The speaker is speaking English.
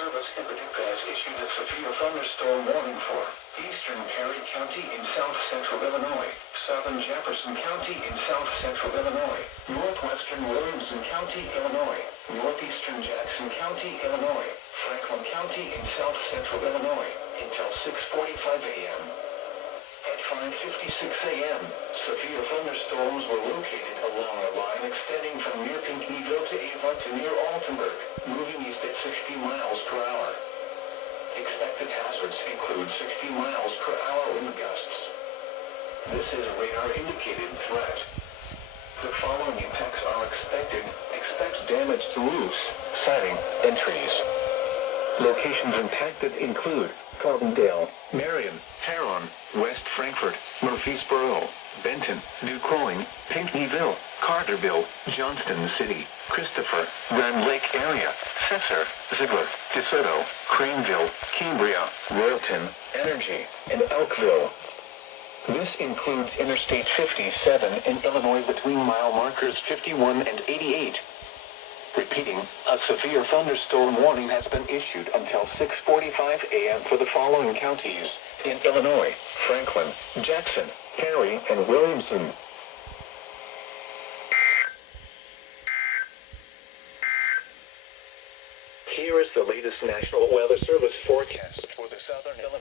Service in Paducah has issued a severe thunderstorm warning for eastern Perry County in south-central Illinois, southern Jefferson County in south-central Illinois, northwestern Williamson County, Illinois, northeastern Jackson County, Illinois, Franklin County in south-central Illinois, until 6:45 a.m. At 5:56 a.m., severe thunderstorms were located along a line extending from near Pinckneyville to Ava to near Altenburg, moving east at 60 miles per hour. Expected hazards include 60 miles per hour wind gusts. This is a radar-indicated threat. The following impacts are expected. Expect damage to roofs, siding, and trees. Locations impacted include Carbondale, Marion, Heron, West Frankfort, Murfreesboro, Benton, DuQuoin, Pinckneyville, Carterville, Johnston City, Christopher, Grand Lake area, Cesar, Ziegler, DeSoto, Craneville, Cambria, Royalton, Energy, and Elkville. This includes Interstate 57 in Illinois between mile markers 51 and 88. Repeating, a severe thunderstorm warning has been issued until 6:45 a.m. for the following counties in Illinois: Franklin, Jackson, Perry, and Williamson. Here is the latest National Weather Service forecast for the southern Illinois.